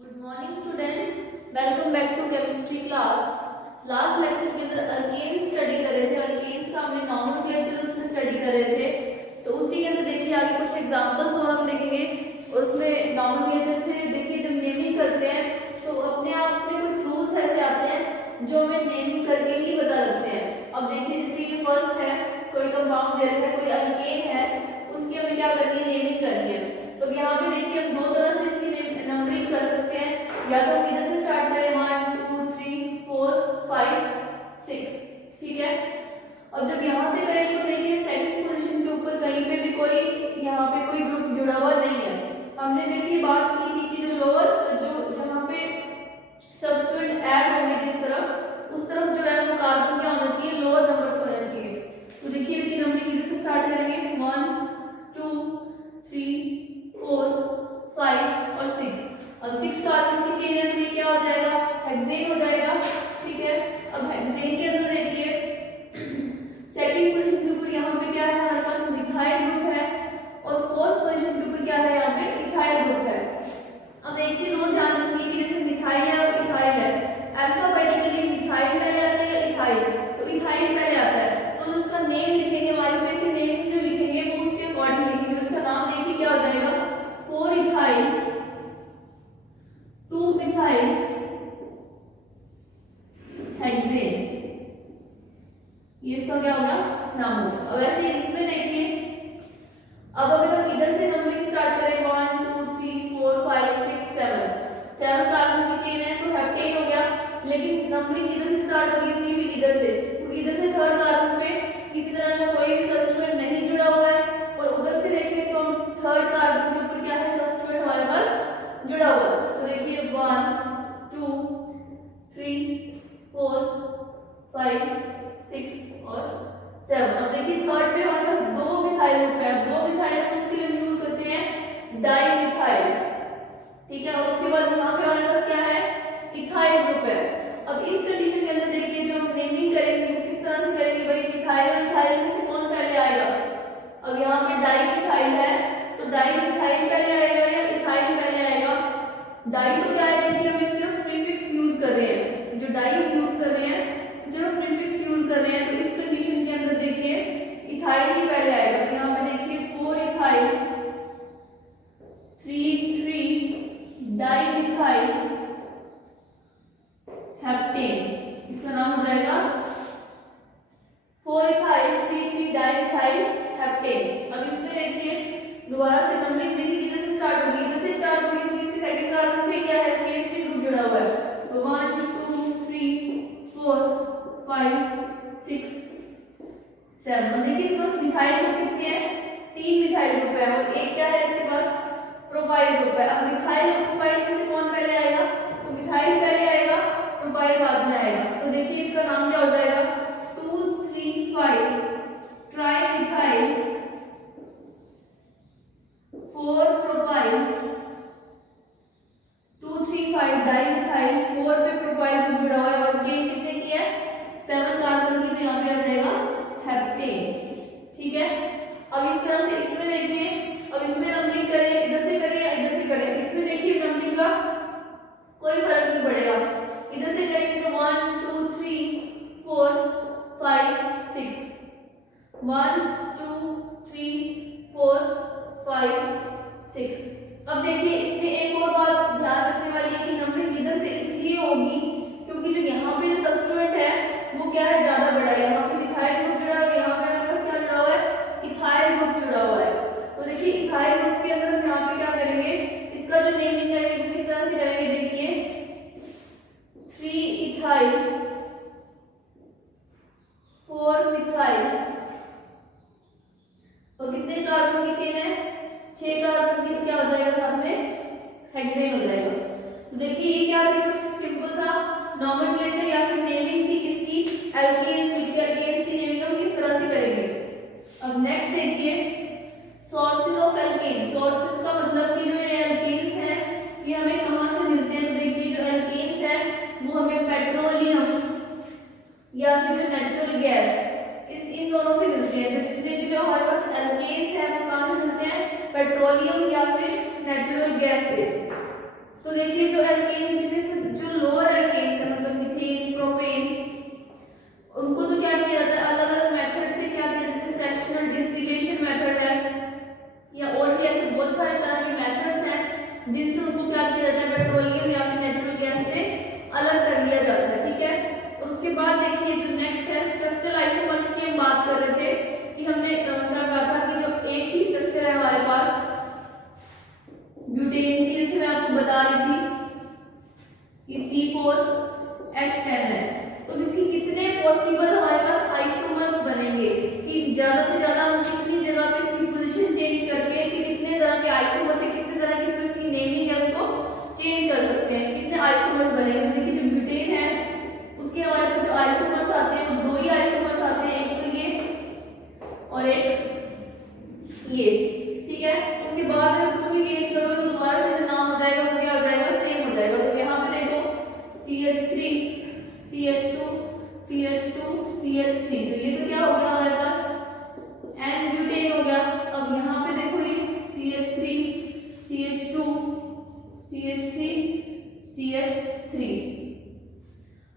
Good morning students, welcome back to chemistry class. Last lecture के अंदर alkanes study कर रहे थे। अल्केन्स का हमने नॉमेनक्लेचर उसमें स्टडी कर रहे थे, तो उसी के अंदर देखिए आगे कुछ एग्जांपल्स और हम देखेंगे। और उसमें नॉमेनक्लेचर से देखिए जब नेमिंग करते हैं तो अपने आप में कुछ रूल्स ऐसे आते हैं जो हमें नेमिंग करके ही पता लगते हैं। अब देखिए जैसे ये फर्स्ट है, कोई कंपाउंड दे रखा है, कोई अल्केन है, उसकी हमें क्या करनी है, नेमिंग करनी है। तो यहाँ पे देखिए हम दो तरह से इसकी नंबरिंग कर सकते हैं, या तो हम इधर से स्टार्ट करें 1 2 3 4 5 6, ठीक है। अब जब यहाँ से करेंगे तो देखिए सेकंड पोजीशन के ऊपर कहीं पे भी कोई यहाँ पे कोई ग्रुप जुड़ा हुआ नहीं है। हमने देखिए बात की थी कि जो लोअर जो जहाँ पे सब्स्टिट्यूएंट ऐड होंगे जिस तरफ, उस तरफ जो है वो कार्बन क्या होना चाहिए, लोअर नंबर पे होना चाहिए। तो देखिए इसकी नंबरिंग इधर से स्टार्ट करेंगे 1 2 3 4 5 और 6। अब 6 कार्बन की चेन है तो ये क्या हो जाएगा, हेक्सेन हो जाएगा, ठीक है। अब हेक्सेन के अंदर देखिए सेकंड पोजीशन के ऊपर यहाँ पे क्या है, हमारे पास मिथाइल ग्रुप है, और फोर्थ पोजीशन के ऊपर क्या है, यहाँ पे इथाइल ग्रुप है। अब एक चीज और ध्यान रखिए कि जैसे मिथाइल है और इथाइल है, अल्फाबेटिकली मिथाइल पहले आता है या इथाइल, तो इथाइल पहले आता है, तो उसका नेम लिखेंगे, वायु में से नेम जो लिखेंगे वो उसके अकॉर्डिंग लिखेंगे। तो उसका नाम देखिए क्या हो जाएगा, 4 इथाइल 2 मिथाइल हेक्सेन, ये इसका क्या होगा, नाम होगा। अब ऐसे इसमें देखिए, अब अगर हम इधर से नंबरिंग स्टार्ट करें 1 2 3 4 5 6 7 कार्बन की चेन है तो हेप्टेन हो गया, लेकिन नंबरिंग इधर से स्टार्ट होगी इसकी भी इधर से, क्योंकि इधर से थर्ड कार्बन पे किसी तरह का कोई भी सब्स्टिट्यूएंट नहीं जुड़ा हुआ है, और उधर से देखें तो हम थर्ड कार्बन के ऊपर क्या है, सब्स्टिट्यूएंट हमारे पास जुड़ा हुआ है। तो देखिए 1 2 3 4 5 6 और 7। अब देखिए थर्ड पे हमारे पास 2 मिथाइल ग्रुप है, 2 मिथाइल तो उसके लिए हम यूज करते हैं डाइमिथाइल, ठीक है। और उसके बाद यहाँ पे हमारे पास क्या है, इथाइल ग्रुप है। अब इस कंडीशन के अंदर देखिए जो हम नेमिंग करेंगे वो किस तरह से करेंगे, भाई मिथाइल और इथाइल में से कौन पहले आएगा। अब यहाँ पे डाइमिथाइल है तो डाइमिथाइल पहले आएगा या इथाइल पहले आएगा। डाई तो क्या है, देखिए हम सिर्फ प्रीफिक्स यूज कर रहे हैं, जो डाई यूज कर रहे हैं सिर्फ प्रीफिक्स यूज कर रहे हैं, तो इस कंडीशन के अंदर देखिए इथाइल ही पहले आएगा। तो यहाँ पे देखिए 4 इथाइल 3 डाइमिथाइल हेप्टेन, इसका नाम हो जाएगा 4 इथाइल 3 डाइमिथाइल हेप्टेन। अब इसमें देखिए दोबारा से नंबरिंग देखिए इधर से स्टार्ट होगी, इधर से स्टार्ट होगी क्योंकि इसके सेकंड कार्बन पे क्या है, CH3 ग्रुप जुड़ा हुआ है। तो 1 2 3 4 5 6 7। अब देखिए इसके पास मिथाइल ग्रुप कितने हैं, 3 मिथाइल ग्रुप है, और एक क्या है इसके पास, प्रोपाइल ग्रुप है। अब मिथाइल और प्रोपाइल में से कौन पहले आएगा, तो मिथाइल पहले आएगा, प्रोपाइल बाद में आएगा। तो देखिए इसका नाम क्या हो जाएगा, 2 3 5 ट्राइमिथाइल 4 प्रोपाइल 2 3 5 डाइमिथाइल, 4 पे प्रोपाइल ग्रुप जुड़ा हुआ है, और चेन कितने की है, 7 कार्बन की, तो यहाँ पे आ जाएगा हेप्टेन, ठीक है। अब इस तरह से इसमें देखिए, अब इसमें नंबरिंग करें, इधर से करें या इधर से करें, इसमें देखिए नंबरिंग का कोई फर्क नहीं पड़ेगा। इधर से करेंगे तो 1 2 3 4 5 6 1 2 3 4 5 6। अब देखिए इसमें एक और बात ध्यान रखने वाली है कि नंबरिंग इधर से इसलिए होगी क्योंकि जो यहाँ पे जो सब्स्टिट्यूएंट है वो क्या है, ज्यादा बड़ा है। यहाँ पे मिथाइल ग्रुप जुड़ा है, यहाँ पे हमारे पास क्या जुड़ा हुआ है, इथाइल ग्रुप जुड़ा हुआ है। तो देखिए इथाइल ग्रुप के अंदर हम यहाँ पे क्या करेंगे, इसका जो नेमिंग करेंगे वो किस तरह से करेंगे, देखिए 3 इथाइल 4 मिथाइल, और कितने कार्बन की चेन है, 6 कार्बन की, तो क्या हो जाएगा साथ में, हेक्सेन हो जाएगा। तो देखिए ये क्या है, कुछ सिंपल सा नॉमेनक्लेचर या फिर नेमिंग थी किसकी, एल्केन्स की। एल्केन्स की नेमिंग हम किस तरह से करेंगे। अब नेक्स्ट देखिए सोर्सेज ऑफ एल्केन्स। सोर्सेज का मतलब कि जो ये एल्केन्स हैं ये हमें कहाँ से मिलते हैं, तो देखिए जो एल्केन्स हैं वो हमें पेट्रोलियम या फिर जो नेचुरल गैस, इन दोनों से मिलते हैं। तो जितने भी जो हमारे पास एल्केन्स हैं वो कहाँ से मिलते हैं, पेट्रोलियम या फिर नेचुरल गैस से। तो देखिए जो क्या किया जाता है, पेट्रोलियम या फिर नेचुरल गैस से अलग कर लिया जाता है, ठीक है। और उसके बाद देखिए जो नेक्स्ट है स्ट्रक्चरल आइसोमर्स की हम बात कर रहे थे कि हमने क्या कहा था कि जो एक ही स्ट्रक्चर है हमारे पास ब्यूटेन की, जैसे मैं आपको बता रही थी कि C4H10 है, तो इसकी कितने पॉसिबल हमारे पास आइसोमर्स बनेंगे कि ज्यादा से ज्यादा हम कितनी जगह पे इसकी पोजीशन चेंज करके इसके कितने तरह के आइसोमर थे, कितने तरह की इसकी नेमिंग है उसको चेंज कर सकते हैं, कितने आइसोमर्स बनेंगे। देखिए जो ब्यूटेन है उसके हमारे पास जो आइसोमर्स आते हैं वो 2 ही आइसोमर्स आते हैं, एक तो ये और एक ये, ठीक है। उसके बाद अगर कुछ भी चेंज करोगे तो दोबारा से जो नाम हो जाएगा वो क्या हो जाएगा, सेम हो जाएगा। तो यहाँ पे देखो CH3 CH2 CH2 CH3, तो ये तो क्या हो गया हमारे पास N ब्यूटेन हो गया। अब यहाँ पे देखो ये CH3 CH2 CH3 CH3,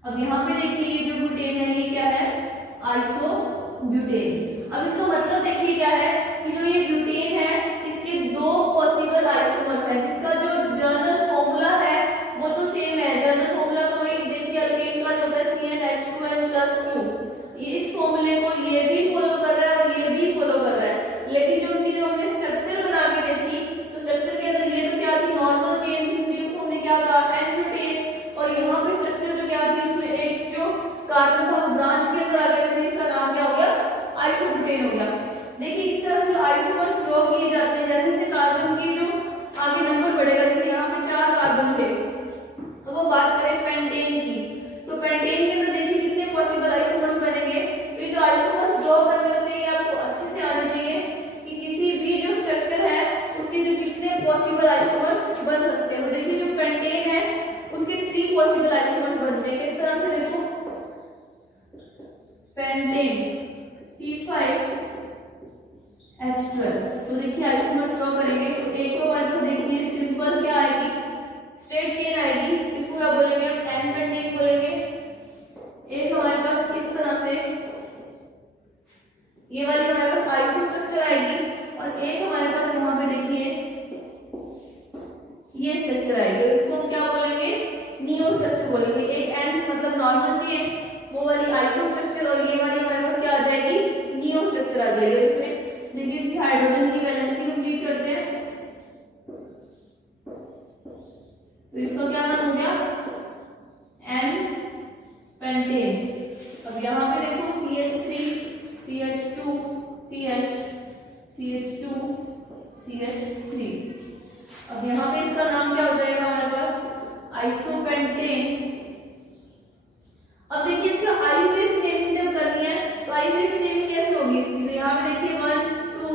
अब यहाँ पे देखिए ये जो ब्यूटेन है ये क्या है, आइसोब्यूटेन। अब इसका मतलब देखिए क्या है कि जो ये ब्यूटेन है इसके 2 पॉसिबल आइसोमर्स हैं, जिसका जो जर्नल फॉर्मूला है वो तो सेम है। जर्नल फॉर्मूला तो वही देखिए अल्केन का जो होता है CnH2n+2, ये इस फॉर्मूले को ये भी फॉलो कर रहा है और ये भी फॉलो कर रहा है। लेकिन जो उनकी जो हमने स्ट्रक्चर बना के देखी तो स्ट्रक्चर के अंदर ये तो क्या थी, नॉर्मल चेन थी, फिर उसको हमने क्या कहा N-ब्यूटेन, और यहाँ पे स्ट्रक्चर जो क्या थी उसमें एक जो कार्बन था वो ब्रांच के अंदर आ गया, इसलिए इसका नाम क्या हो गया, आइसोब्यूटेन हो गया। देखिए इस तरह जो आइसोमर्स ड्रॉ किए जाते हैं, जैसे जैसे कार्बन की जो आगे नंबर बढ़ेगा, जैसे यहाँ पे 4 कार्बन थे, तो वो बात करें पेंटेन की, तो पेंटेन के अंदर देखिए कितने पॉसिबल आइसोमर्स बनेंगे। तो जो आइसोमर्स ड्रॉ करने होते हैं ये आपको अच्छे से आना चाहिए कि किसी भी जो स्ट्रक्चर है उसके जो कितने पॉसिबल आइसोमर्स बन सकते हैं। तो देखिए जो पेंटेन है उसके 3 पॉसिबल आइसोमर्स बनते हैं, किस तरह से देखो, पेंटेन C5H12, तो देखिए आइसोमर्स ड्रॉ करेंगे तो एक तो हमारे पास देखिए सिंपल क्या आएगी, स्ट्रेट चेन आएगी, इसको क्या बोलेंगे, एन पेंटेन बोलेंगे। एक हमारे पास इस तरह से ये वाली हमारे पास आइसो स्ट्रक्चर आएगी, और एक हमारे पास यहाँ पे देखिए ये स्ट्रक्चर आएगी, इसको हम क्या बोलेंगे, नियो स्ट्रक्चर बोलेंगे। एक एन मतलब नॉर्मल चेन, वो वाली आइसो स्ट्रक्चर, और ये वाली हमारे पास क्या आ जाएगी, नियो स्ट्रक्चर आ जाएगी। इसमें देखिए इसकी हाइड्रोजन की वैलेंसी कंप्लीट करते हैं, तो इसका क्या नाम हो गया, एन पेंटेन। अब यहाँ पे देखो CH3 CH2 CH CH2 CH3, अब यहाँ पे इसका नाम क्या हो जाएगा हमारे पास, आइसोपेंटेन। अब देखिए इसका आईयूपीएसी नेमिंग जब करनी है तो आईयूपीएसी नेमिंग कैसे होगी इसकी, तो यहाँ पे देखिए 1 2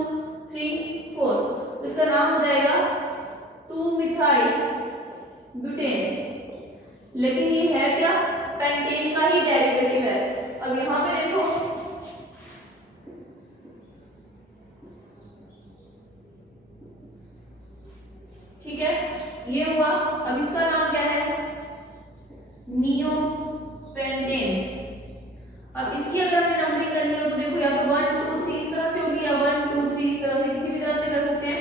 3 4, तो इसका नाम हो जाएगा 2-मिथाइल ब्यूटेन, लेकिन ये है क्या, पेंटेन का ही डेरिवेटिव है। अब यहाँ पे देखो ठीक है, ये हुआ। अब इसका नाम क्या है, नियो पेंटेन। अब इसकी अगर हमें नंबरिंग करनी हो तो देखो या तो 1 2 3 इस तरह से होगी, या 1 2 3 इस तरह से, किसी भी तरह से कर सकते हैं।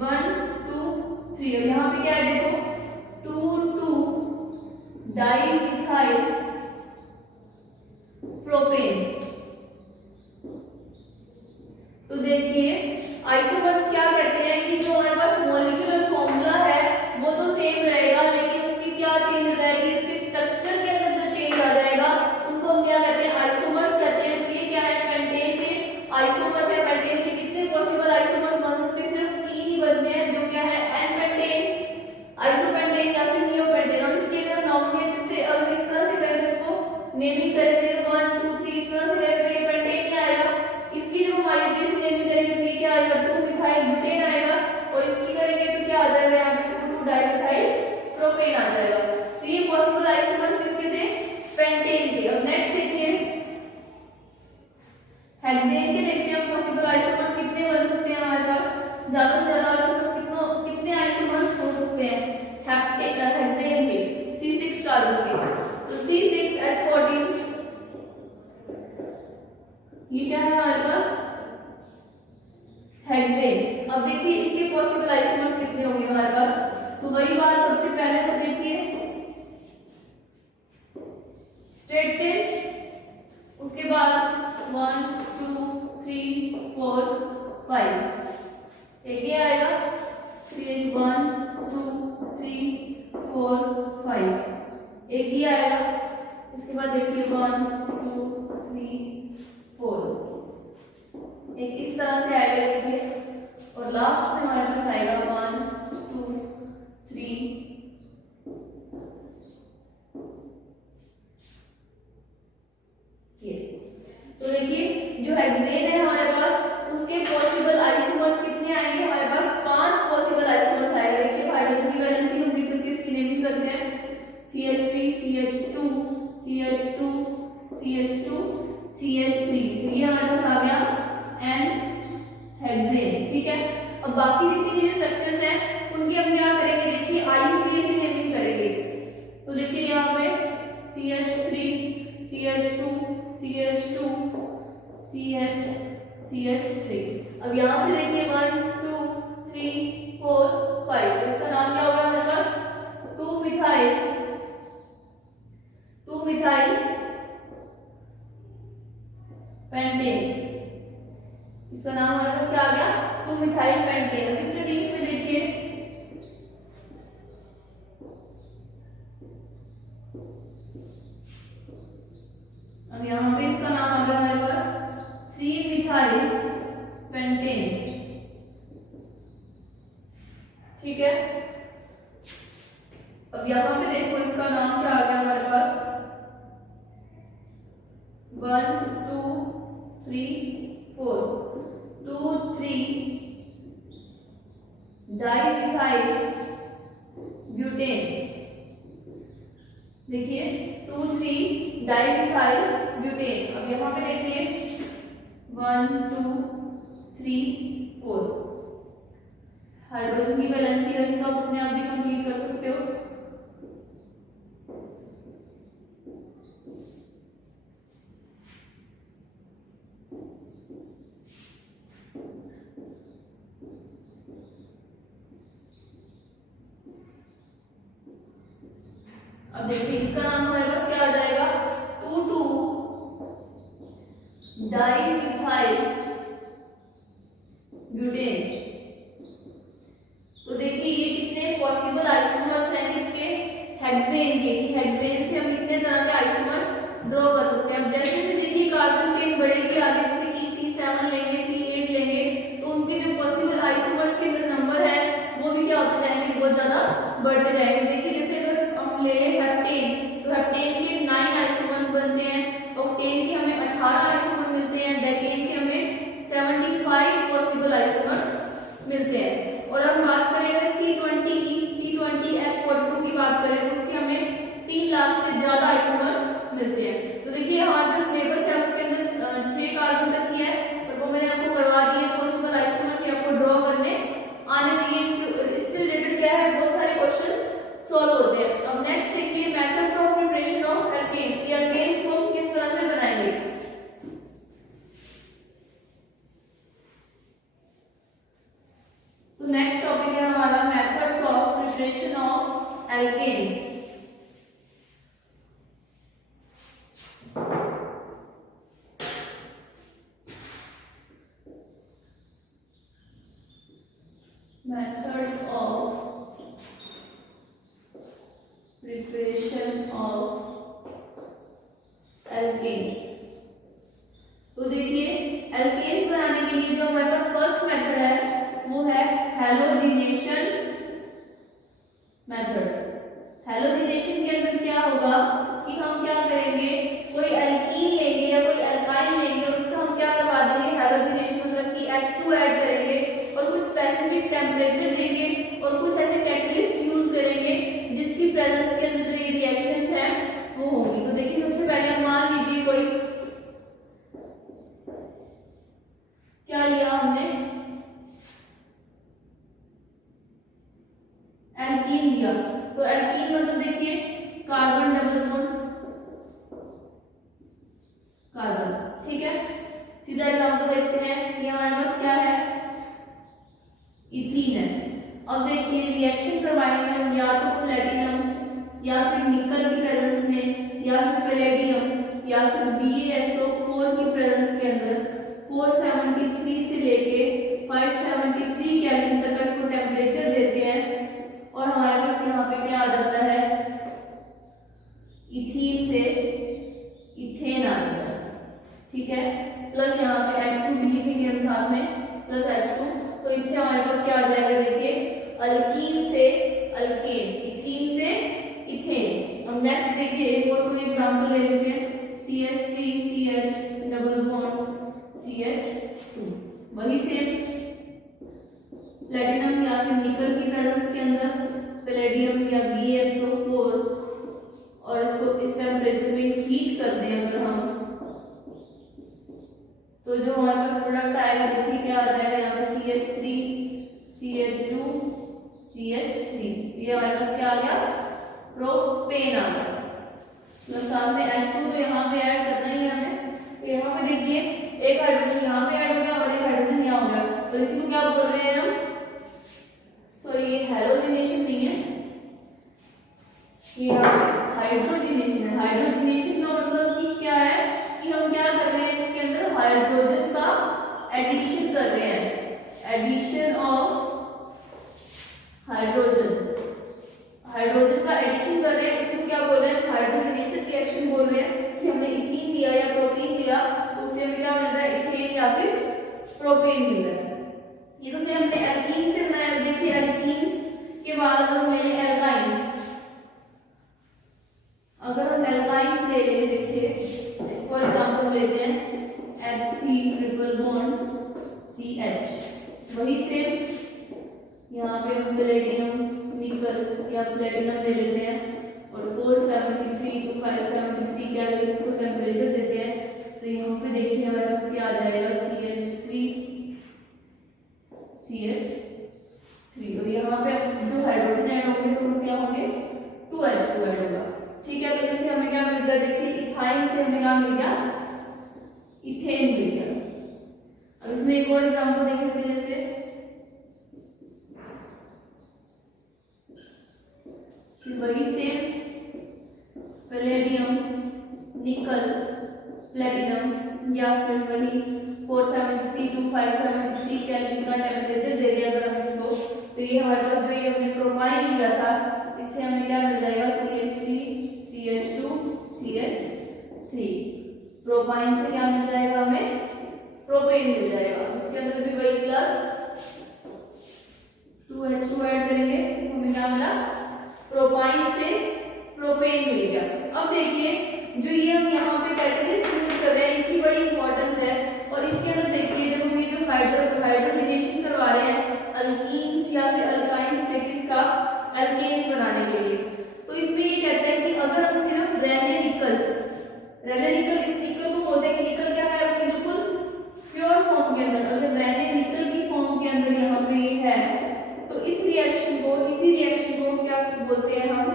1 2 3, अब यहाँ पे क्या है देखो 2 डाइमिथाइल प्रोपेन। तो देखिए आइसोमर्स क्या कहते हैं कि जो हमारे पास मॉलिक्यूलर फॉर्मूला है वो तो सेम रहेगा, लेकिन उसकी क्या चेंज हो जाएगी, इसके स्ट्रक्चर के अंदर जो चेंज आ जाएगा उनको हम क्या कहते हैं, आइसोमर्स कहते हैं। तो ये क्या है, पेंटेन के आइसोमर्स है। पेंटेन के कितने पॉसिबल आइसोमर्स बन सकते हैं, सिर्फ 3 ही बनते हैं, जो क्या है, एन पेंटेन, आइसोपेंटेन या फिर नियो पेंटेन। और इसके अगर नॉमिनेशन से अगर इस तरह से करें तो इसको नेमिंग करेंगे 1 2 3 इस तरह से करें तो ये पेंटेन क्या आएगा, इसकी जो हम आईयूपीएसी नेमिंग करेंगे तो ये क्या आएगा, 2-मिथाइल ब्यूटेन आएगा, और इसकी करेंगे तो क्या आ जाएगा, यहाँ पे 2-डाइमिथाइल प्रोपेन आ जाएगा। तो ये पॉसिबल आइसोमर्स किसके थे, पेंटेन के। अब नेक्स्ट देखिए हेक्सेन के, देखते हैं पॉसिबल आइसोमर्स कितने बन सकते हैं हमारे पास, ज्यादा से ज्यादा आइसोमर्स कितने आइसोमर्स हो सकते हैं हेक्सेन के, C6 कार्बन के। तो C6H14 ये क्या है हमारे पास, हेक्सेन। अब देखिए इसके पॉसिबल आइसोमर्स कितने होंगे हमारे पास, तो वही बात स्ट्रेट चेन, उसके बाद 1 2 3 4 5, एक ये आएगा, फिर 1 2 3 4 5, एक ही आएगा, इसके बाद देखिए 1 2 3 4, एक इस तरह से आएगा देखिए, और लास्ट में हमारे पास आएगा 1 2 3 ये। तो देखिए जो हेक्सेन है हमारे पास, उसके पॉसिबल आइसोमर्स कितने आएंगे हमारे पास, 5 पॉसिबल आइसोमर्स आएगा। देखिए हाइड्रोजन की वैलेंसी हम रिपीट किसकी नेमिंग करते हैं, CH3 CH2 CH2 CH2 CH3, तो ये हमारे पास आ गया N हेक्सेन, ठीक है। अब बाकी जितनी भी स्ट्रक्चर्स हैं उनकी हम क्या करेंगे, देखिए IUPAC से नेमिंग करेंगे। तो देखिए यहाँ पे CH3 CH2 CH2 CH3, अब यहाँ से देखिए 1 2 3 4 5, तो इसका नाम क्या होगा हमारे पास, 2 मिथाइल पेंटेन, इसका नाम हमारे पास क्या आ गया, 2 मिथाइल पेंटेन। अब इसके बीच में देखिए अब यहाँ पे इसका नाम आ गया हमारे पास 3 मिथाइल पेंटेन, ठीक है। अब यहाँ पे देखो इसका नाम क्या आ गया हमारे पास, 1 2 3 4 2 3 डाइमिथाइल ब्यूटेन, देखिए 2 3 डाइमिथाइल ब्यूटेन। अब यहाँ पे देखिए 1 2 3 4, हाइड्रोजन की वैलेंसी है इसको आप अपने आप भी कंप्लीट कर सकते हो। अब देखिए इसका नाम हमारे पास क्या आ जाएगा, 2 2 डाइमिथाइल ब्यूटेन। तो देखिए ये कितने पॉसिबल आइसोमर्स हैं किसके, हेक्सेन के, हेक्सेन से हम कितने तरह के आइसोमर्स ड्रॉ कर सकते हैं। अब जैसे जैसे देखिए कार्बन चेन बढ़ेगी आगे, जैसे कि C7 लेंगे C8 लेंगे, तो उनके जो पॉसिबल आइसोमर्स के नंबर है वो भी क्या होते जाएंगे, बहुत ज्यादा बढ़ते जाएंगे। देखिए जैसे अगर हम ले हेप्टेन, तो हेप्टेन के 9 आइसोमर्स बनते हैं, ऑक्टेन के हमें 18 आइसोमर मिलते हैं, डेकेन के हमें 75 पॉसिबल आइसोमर्स मिलते हैं। और हम बात करें अगर C20 की, C20H42 की बात करें तो उसके हमें 3 लाख से ज्यादा आइसोमर्स मिलते हैं। तो देखिए हमारा जो सिलेबस है उसके अंदर 6 कार्बन तक की है, और वो मैंने आपको करवा दी है पॉसिबल आइसोमर्स, ये आपको ड्रॉ करने आने चाहिए। इससे रिलेटेड क्या है, बहुत सारे क्वेश्चंस सॉल्व होते हैं। अब नेक्स्ट देखिए methods of preparation of alkanes, ये एल्केन्स को हम किस तरह से बनाएंगे। तो नेक्स्ट टॉपिक है हमारा methods of preparation of alkanes. Methods of preparation of alkanes। तो देखिए एल्केन्स बनाने के लिए जो हमारे पास फर्स्ट मेथड है वो है हैलोजिनेशन मेथड। हैलोजिनेशन के अंदर क्या होगा कि हम क्या करेंगे, कोई एल्कीन लेंगे या कोई एल्काइन लेंगे, उसका हम क्या करवा देंगे हैलोजिनेशन, मतलब कि H2 ऐड करेंगे और कुछ स्पेसिफिक टेम्परेचर देंगे और कुछ ऐसे कैटलिस्ट यूज करेंगे जिसकी प्रेजेंस के अंदर जो ये रिएक्शंस हैं वो होंगी। तो देखिए सबसे पहले हम मान लीजिए कोई क्या लिया हमने, एल्कीन लिया। तो एल्कीन मतलब देखिए कार्बन डबल बॉन्ड कार्बन, ठीक है। सीधा एग्जांपल देखते हैं, ये हमारे पास क्या है, इथीन है। अब देखिए रिएक्शन करवाएंगे हम या तो प्लेटिनम या फिर निकल की प्रेजेंस में या फिर पैलेडियम एक और कोई एग्जांपल ले लेते हैं, CH3CH डबल बॉन्ड CH2। वही सेम प्लेटिनम या फिर निकल की प्रेजेंस के अंदर पैलेडियम या BaSO4 और इसको इस टेम्परेचर पे हीट कर दें अगर हम, तो जो हमारे पास प्रोडक्ट आएगा देखिए क्या आ जाएगा यहाँ पे CH3 CH2 CH3, ये हमारे पास क्या आ गया, प्रोपेन आ गया। तो साथ में H2 तो यहाँ पे ऐड करना ही है हमें, तो यहाँ पे देखिए एक हाइड्रोजन यहाँ पे ऐड हो गया और एक हाइड्रोजन यहाँ हो गया, तो इसी को क्या बोल रहे हैं हम, सॉरी ये हैलोजिनेशन नहीं है, ये हाइड्रोजिनेशन है। हाइड्रोजिनेशन का मतलब कि क्या है कि हम क्या कर रहे हैं, इसके अंदर हाइड्रोजन का एडिशन कर रहे हैं, एडिशन ऑफ हाइड्रोजन, हाइड्रोजन का एडिशन कर रहे हैं, इसको क्या बोल रहे हैं, हाइड्रोजनेशन रिएक्शन बोल रहे हैं कि हमने इथीन लिया या प्रोटीन लिया तो उससे हमें क्या मिल रहा है, इथेन या फिर प्रोपेन मिल रहा है। ये तो हमने एल्कीन से बनाया, देखिए एल्कीन्स के बाद अगर हम लेंगे एल्काइंस, अगर हम एल्काइंस ले लें, देखिए फॉर एग्जांपल लेते हैं HC ट्रिपल बॉन्ड CH, वही से यहाँ पे हम पैलेडियम निकल या प्लेटिनम ले लेते हैं और 473 to 573 केल्विन को टेम्परेचर देते हैं, तो यहाँ पे देखिए हमारे पास क्या आ जाएगा CH3 CH3, और यहाँ पे जो हाइड्रोजन ऐड होंगे तो वो क्या होंगे 2H2 ऐड होगा। ठीक है, तो इससे हमें क्या मिल गया, देखिए इथाइन से हमें क्या मिल गया, इथेन मिल गया। अब इसमें एक और एग्जांपल देख लेते हैं, जैसे वही से पैलेडियम निकल प्लेटिनम या फिर वही 473 to 573 केल्विन का टेम्परेचर दे दिया अगर हम इसको, तो ये हमारे पास जो ये हमने प्रोपाइन लिया था इससे हमें क्या मिल जाएगा, CH3 CH2 CH3, प्रोपाइन से क्या मिल जाएगा, हमें प्रोपेन मिल जाएगा। इसके अंदर भी वही प्लस 2H2 ऐड करेंगे तो हमें क्या मिला, प्रोपाइन से प्रोपेन मिल गया। अब देखिए जो ये हम यहाँ पे कैटलिस्ट यूज कर रहे हैं इनकी बड़ी इंपॉर्टेंस है, और इसके अंदर देखिए जब हम ये जो हाइड्रोजनेशन करवा रहे हैं अल्कीन्स या फिर अल्काइंस से किसका, एल्केन्स बनाने के लिए, तो इसमें ये कहते हैं कि अगर हम सिर्फ रेने निकल इस निकल को बोलते हैं कि निकल क्या है अपनी बिल्कुल प्योर फॉर्म के अंदर, अगर रेने निकल की फॉर्म के अंदर यहाँ पे ये है तो इसी रिएक्शन को क्या बोलते हैं हम,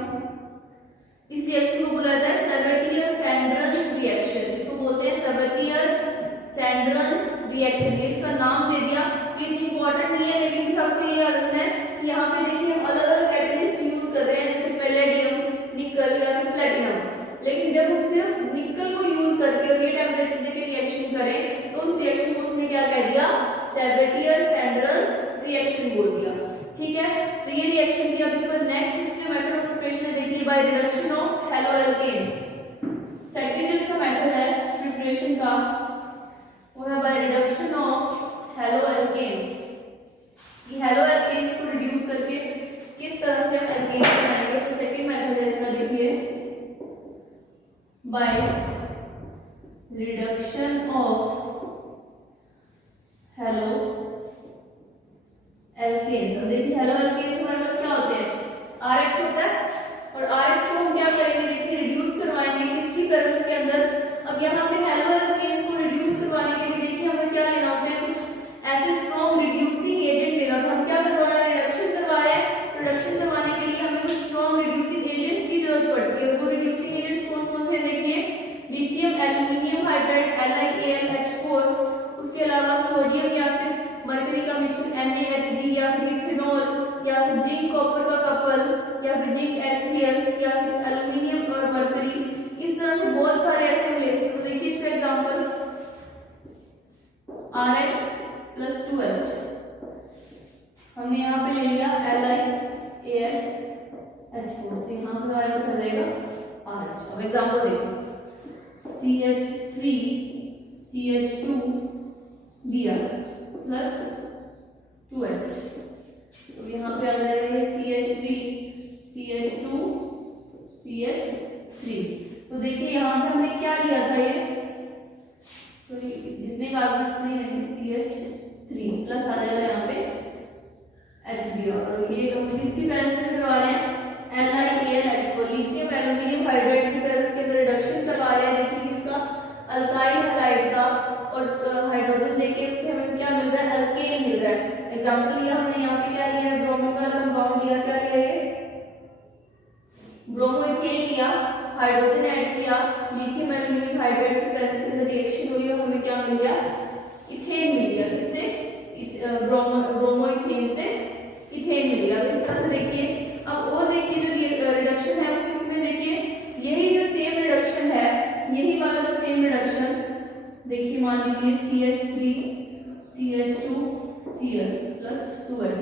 इस रिएक्शन को बोला जाता है सेबेटियर-सैंड्रन्स रिएक्शन, इसको बोलते हैं सेबेटियर-सैंड्रन्स रिएक्शन। ये इसका नाम दे दिया, ये इंपॉर्टेंट नहीं है लेकिन सबको ये याद रखना है कि यहाँ पे देखिए हम अलग अलग कैटलिस्ट यूज कर रहे हैं, जैसे पैलेडियम निकल या फिर प्लेटिनम, लेकिन जब हम सिर्फ निकल को यूज करके और ये टेम्परेचर देके रिएक्शन करें तो उस रिएक्शन को उसने क्या कह दिया, सेबेटियर-सैंड्रन्स रिएक्शन बोल दिया। ठीक है, तो ये रिएक्शन की अब इस पर नेक्स्ट इसके मेथड ऑफ प्रिपरेशन है, देखिए बाय रिडक्शन ऑफ हैलोएल्केन्स। सेकंड जो इसका मेथड है प्रिपरेशन का वो है बाय रिडक्शन ऑफ हैलोएल्केन्स। ये हैलोएल्केन्स को रिड्यूस करके किस तरह से हम एल्केन्स बनाएंगे, तो सेकंड मेथड है इसका, देखिए by reduction of halo alkanes. अब देखिए हेलो एल्केन्स हमारे पास क्या होते हैं, RH होता है, और RH को हम क्या करेंगे, देखिए रिड्यूस करवाएंगे किसकी प्रेजेंस के अंदर। अब यहाँ पे हेलो एल्केन्स को रिड्यूस करवाने के लिए देखिए हमें क्या लेना होता है, कुछ ऐसे स्ट्रॉन्ग रिड्यूसिंग एजेंट लेना होता है। हम क्या करवा रहे हैं, रिडक्शन करवा रहे हैं, रिडक्शन करवाने के लिए हमें कुछ स्ट्रॉन्ग रिड्यूसिंग एजेंट्स की जरूरत पड़ती है। वो रिड्यूसिंग एजेंट्स कौन कौन से, देखिए लिथियम एल्यूमिनियम हाइड्राइड LiAlH4, उसके अलावा सोडियम या फिर मरकरी का मिक्सचर NaHG या फिर इथेनॉल या फिर जिंक कॉपर का कपल या फिर जिंक HCl या फिर एल्यूमिनियम और मरकरी, इस तरह से बहुत सारे ऐसे हम ले सकते हैं। तो देखिए इसका एग्जांपल RH + 2H, हमने यहाँ पे ले लिया LiAlH4, तो यहाँ पे हमारे पास आ जाएगा RH। अब एग्जांपल देखो CH3 CH2 Br + 2H, तो यहाँ पे आ जाएगा CH3 CH2 CH3, 3। तो देखिए यहाँ पे हमने क्या लिया था, ये सॉरी जितने कार्बन उतने रहेंगे CH3 प्लस आ जाएगा यहाँ पे HBr, और ये हम किसकी प्रेजेंस में करवा रहे हैं, NiAlH4 लिथियम एल्यूमिनियम हाइड्राइड की प्रेजेंस के अंदर रिडक्शन करवा रहे हैं। देखिए किसका, अल्काइल हैलाइड का, और हाइड्रोजन देके उससे हमें क्या मिल रहा है, अल्केन मिल रहा है। एग्जांपल लिया हमने यहाँ पे क्या लिया है, ब्रोमीन वाला कंपाउंड लिया, क्या लिया है, ब्रोमोइथेन लिया, हाइड्रोजन ऐड किया, लिथियम एल्यूमिनियम हाइड्राइड की प्रेजेंस के अंदर रिएक्शन हुई और हमें क्या मिल गया, इथेन मिल गया। किससे, ब्रोमोइथेन से इथेन मिल गया। इस तरह से देखिए अब और देखिए जो रिडक्शन है वो किसमें, देखिए यही जो सेम रिडक्शन है, यही वाला जो सेम रिडक्शन, देखिए मान लीजिए CH3 CH2 Cl plus 2H,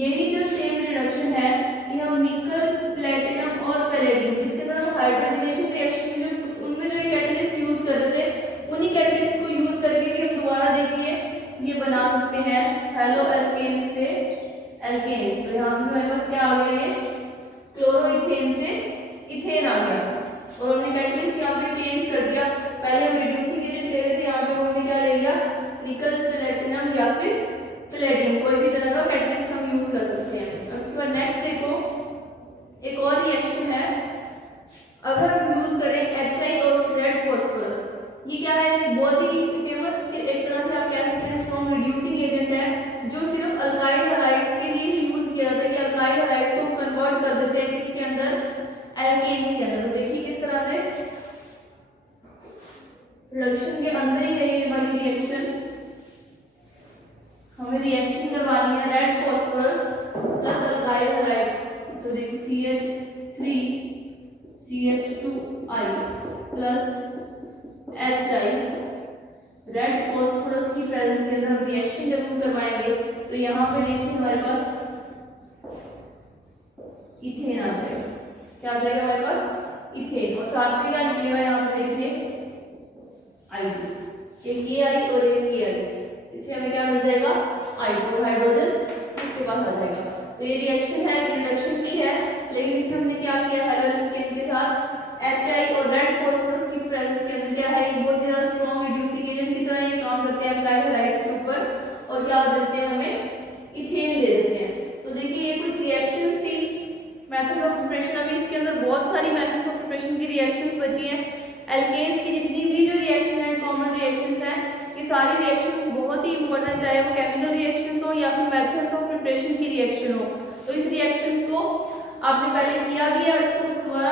यही जो सेम रिडक्शन है ये हम निकल प्लेटिनम और पैलेडियम जिसके तरफ हाइड्रोजनेशन रिएक्शन में उनमें जो ये कैटलिस्ट यूज करते थे उन्हीं कैटलिस्ट को यूज करके भी हम दोबारा देखिए ये बना सकते हैं हेलो एल्केन से एल्केन्स। तो यहाँ पे हमारे पास क्या आ गया, ये क्लोरोइथेन से इथेन आ गया, और हमने कैटलिस्ट यहाँ पे चेंज कर दिया। पहले हम रिड्यूसिंग एजेंट ले रहे थे, यहाँ पे हमने क्या ले लिया, निकल प्लेटिनम या फिर पैलेडियम, कोई भी तरह का कैटलिस्ट हम यूज कर सकते हैं। अब उसके बाद नेक्स्ट देखो एक और रिएक्शन है, अगर हम यूज करें HI और रेड फॉस्फोरस, ये क्या है, बहुत ही फेमस एक तरह से आप कह सकते हैं स्ट्रॉन्ग रिड्यूसिंग एजेंट है, जो सिर्फ अल्काइल हैलाइड्स के लिए ही यूज किया जाता है कि अल्काइल हैलाइड्स को हम कन्वर्ट कर देते हैं किसके अंदर, एल्केन्स के अंदर। तो देखिए किस तरह से रिडक्शन के अंदर ही है ये वाली रिएक्शन, हमें रिएक्शन करवानी है red phosphorus plus alkyl halide. तो देखिए CH3 CH2I plus HI, red phosphorus की प्रेजेंस के अंदर हम रिएक्शन जब हम करवाएंगे तो यहाँ पे देखिए हमारे पास इथेन आ जाएगा, क्या आ जाएगा हमारे पास, इथेन, और साथ में क्या लिखा हुआ है यहाँ पे देखिए I2, एक Ai और एक Ai, इससे हमें क्या मिल जाएगा, I2, हाइड्रोजन इसके पास आ जाएगा। तो ये रिएक्शन है, रिडक्शन की है, लेकिन इसमें हमने क्या किया, हेलोलिस्केन के साथ HI और रेड फॉस्फोरस की प्रेजेंस के अंदर क्या है, एक बहुत ज्यादा स्ट्रॉन्ग रिड्यूसिंग एजेंट की तरह ये काम करते हैं अल्काइल हैलाइड्स के ऊपर, और क्या देते हैं हमें, इथेन दे देते हैं। तो देखिए ये कुछ रिएक्शंस थी, मेथड ऑफ प्रिपरेशन। अभी इसके अंदर बहुत सारी मेथड्स ऑफ प्रिपरेशन की रिएक्शंस बची हैं। एल्केन्स की जितनी भी जो रिएक्शन है, कॉमन रिएक्शंस हैं, ये सारी रिएक्शंस बहुत ही इंपॉर्टेंट, चाहे वो केमिकल रिएक्शंस हो या फिर मेथड्स ऑफ प्रिपरेशन की रिएक्शन हो। तो इस रिएक्शंस को आपने पहले किया भी है, इसको दोबारा